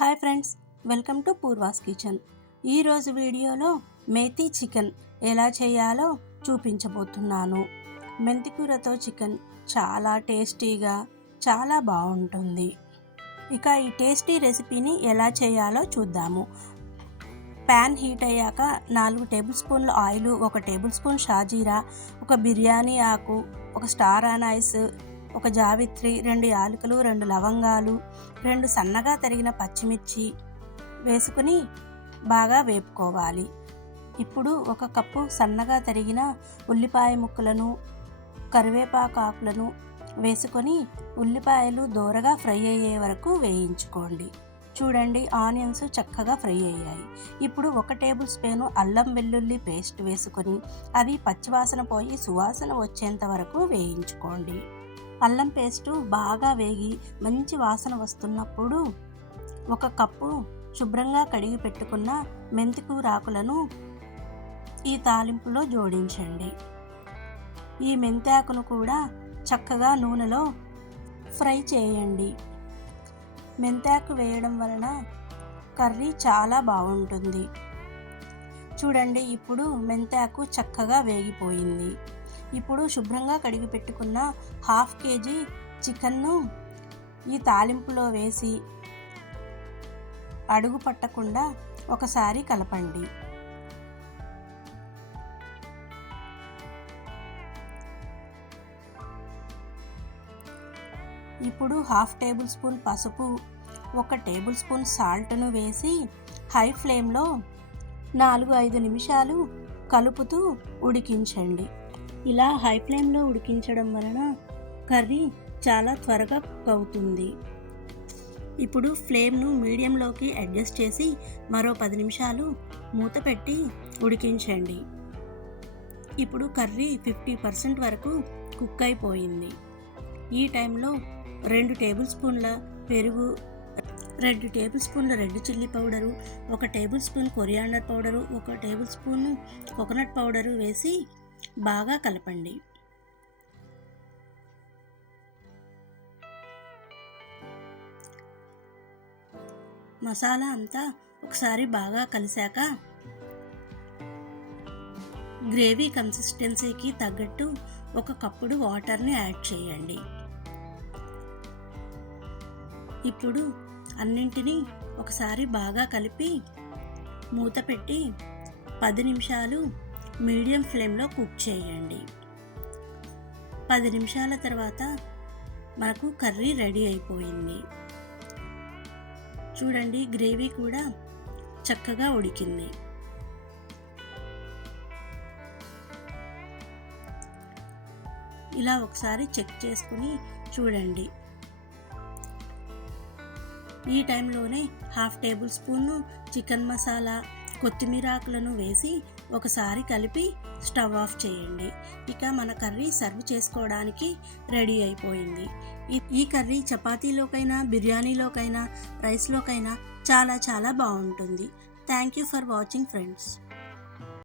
Hi friends, welcome to Poorva's kitchen. ఈరోజు వీడియోలో methi chicken ఎలా చేయాలో చూపించబోతున్నాను. మెంతికూరతో చికెన్ చాలా టేస్టీగా చాలా బాగుంటుంది. ఇక ఈ టేస్టీ రెసిపీని ఎలా చేయాలో చూద్దాము. ప్యాన్ హీట్ అయ్యాక 4 టేబుల్ స్పూన్ల ఆయిల్, 1 టేబుల్ స్పూన్ షాజీరా, ఒక బిర్యానీ ఆకు, ఒక స్టార్ అనైస్, ఒక జావిత్రి, 2 యాలకులు, 2 లవంగాలు, 2 సన్నగా తరిగిన పచ్చిమిర్చి వేసుకుని బాగా వేపుకోవాలి. ఇప్పుడు 1 కప్పు సన్నగా తరిగిన ఉల్లిపాయ ముక్కలను, కరివేపాకు ఆకులను వేసుకొని ఉల్లిపాయలు దోరగా ఫ్రై అయ్యే వరకు వేయించుకోండి. చూడండి, ఆనియన్స్ చక్కగా ఫ్రై అయ్యాయి. ఇప్పుడు 1 టేబుల్ స్పూను అల్లం వెల్లుల్లి పేస్ట్ వేసుకొని అది పచ్చివాసన పోయి సువాసన వచ్చేంత వరకు వేయించుకోండి. అల్లం పేస్టు బాగా వేగి మంచి వాసన వస్తున్నప్పుడు 1 కప్పు శుభ్రంగా కడిగి పెట్టుకున్న మెంతికూర ఆకులను ఈ తాలింపులో జోడించండి. ఈ మెంతాకును కూడా చక్కగా నూనెలో ఫ్రై చేయండి. మెంతాకు వేయడం వలన కర్రీ చాలా బాగుంటుంది. చూడండి, ఇప్పుడు మెంతాకు చక్కగా వేగిపోయింది. ఇప్పుడు శుభ్రంగా కడిగి పెట్టుకున్న 1/2 కేజీ చికెన్ను ఈ తాలింపులో వేసి అడుగు పట్టకుండా ఒకసారి కలపండి. ఇప్పుడు 1/2 టేబుల్ స్పూన్ పసుపు, 1 టేబుల్ స్పూన్ సాల్ట్ను వేసి హై ఫ్లేమ్లో 4-5 నిమిషాలు కలుపుతూ ఉడికించండి. ఇలా హై ఫ్లేమ్లో ఉడికించడం వలన కర్రీ చాలా త్వరగా కుక్ అవుతుంది. ఇప్పుడు ఫ్లేమ్ను మీడియంలోకి అడ్జస్ట్ చేసి మరో 10 నిమిషాలు మూత పెట్టి ఉడికించండి. ఇప్పుడు కర్రీ 50% వరకు కుక్ అయిపోయింది. ఈ టైంలో 2 టేబుల్ స్పూన్ల పెరుగు, 2 టేబుల్ స్పూన్ల red chilli powder, 1 table spoon coriander powder, 1 table spoon coconut powder వేసి బాగా కలపండి. మసాలా అంతా ఒకసారి బాగా కలిసాక గ్రేవీ కన్సిస్టెన్సీకి తగ్గట్టు 1 కప్పుడు వాటర్ని యాడ్ చేయండి. ఇప్పుడు అన్నింటినీ ఒకసారి బాగా కలిపి మూత పెట్టి 10 నిమిషాలు మీడియం ఫ్లేమ్లో కుక్ చేయండి. 10 నిమిషాల తర్వాత మనకు కర్రీ రెడీ అయిపోయింది. చూడండి, గ్రేవీ కూడా చక్కగా ఉడికింది. ఇలా ఒకసారి చెక్ చేసుకుని చూడండి. ఈ టైంలోనే 1/2 టేబుల్ స్పూన్ చికెన్ మసాలా, కొత్తిమీర ఆకులను వేసి ఒకసారి కలిపి స్టవ్ ఆఫ్ చేయండి. ఇక మన కర్రీ సర్వ్ చేసుకోవడానికి రెడీ అయిపోయింది. ఈ కర్రీ చపాతీలోకైనా, బిర్యానీలోకైనా, రైస్లోకైనా చాలా చాలా బాగుంటుంది. Thank you for watching friends.